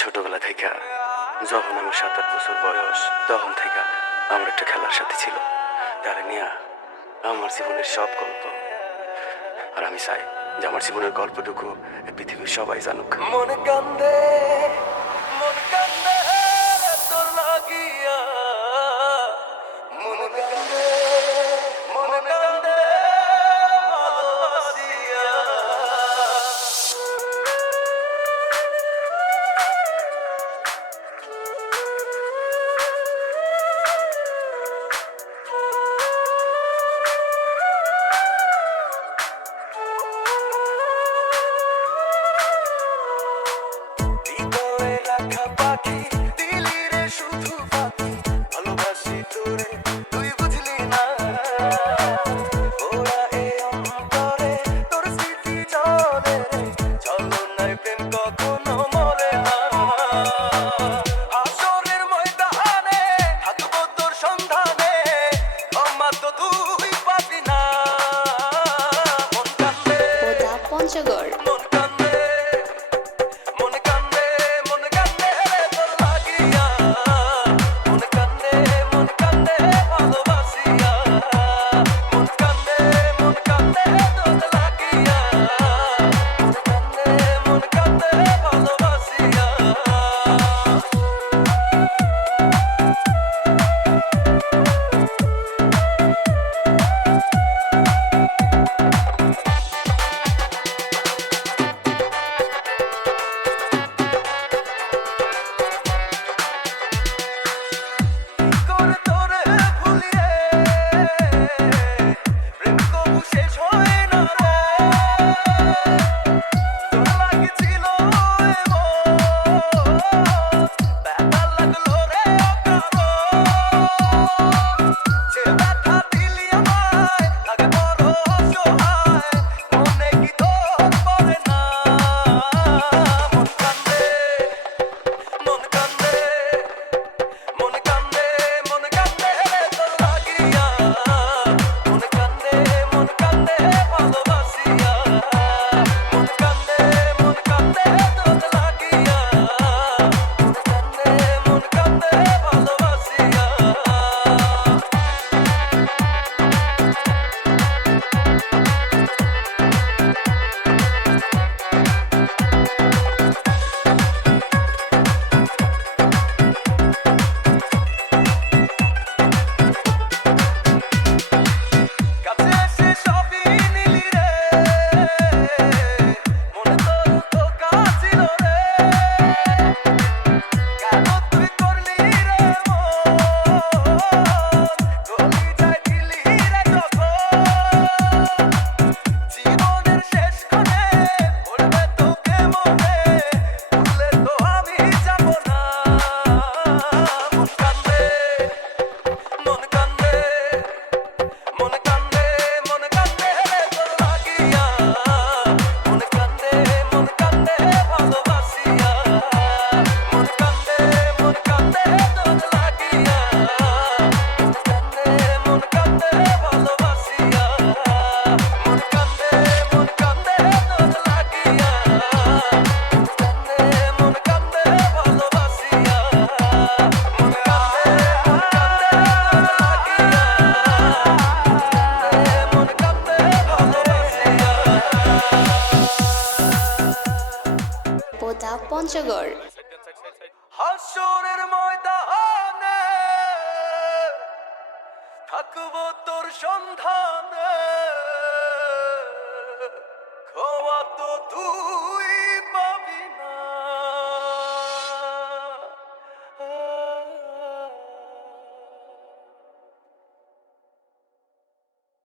ছোটবেলা থেকে যখন আমার 7-8 বছর বয়স তখন থেকে আমার একটা খেলার সাথে ছিল। তারা নিয়ে আমার জীবনের সব গল্প। আর আমি চাই যে আমার জীবনের গল্পটুকু এই পৃথিবীর সবাই জানুক। মন কান্দে তোর লাগিয়া, মন কান্দে ভালোবাসিয়া। হৃদয়ে রাখা পাখি দিলি রে শুধু পাখি, ভালোবাসি তোরে তুই বুঝলি না। ওরা এ অন্তরে তোর স্মৃতি জলে রে, ছলনায় প্রেম কখনো মরে না। হাসরের ময়দানে থাকবো তোর সন্ধানে, ক্ষমা তো তুই পাবি না। মন কান্দে পঞ্চগড়। মন কান্দে মন কান্দে মন কান্দে তোর লাগিয়া, মন কান্দে ভালোবাসিয়া। মন কান্দে তোর লাগিয়া, মন কান্দে ভালোবাসিয়া। করে তোরে ভুলিয়ে প্রেম কবু শেষ হয় না রে। তোর লাগছিল ব্যথা লাগলো রে অকারণ। যে ব্যথা দিলি আমায় লাগে বড় অসহায়, মনে কি তোর পড়ে না। মন কান্দে মন কান্দে মন কান্দে তোর লাগিয়া, মন কান্দে ভালোবাসিয়া। মন কান্দে তোর লাগিয়া, মন কান্দে ভালোবাসিয়া। কাছে এসে সবই নিলি রে, মনে তোর ধোঁকা ছিল রে। কেন তুই করলি রে মন, কলিজায় দিলি রে যখন। জীবনের শেষক্ষণে পড়বে তোকে মনে, ভুলে তো আমি যাব না। মন কান্দে মন কান্দে মন কান্দে তোর লাগিয়া, মন কান্দে ভালোবাসিয়া। মন কান্দে তোর লাগিয়া, মন কান্দে ভালোবাসিয়া। মন কান্দে তোর লাগিয়া, মন কান্দে ভালোবাসিয়া। মন পঞ্চগড়। হাসরের ময়দানে থাকবো তোর সন্ধানে, ক্ষমা তো তুই পাবি না।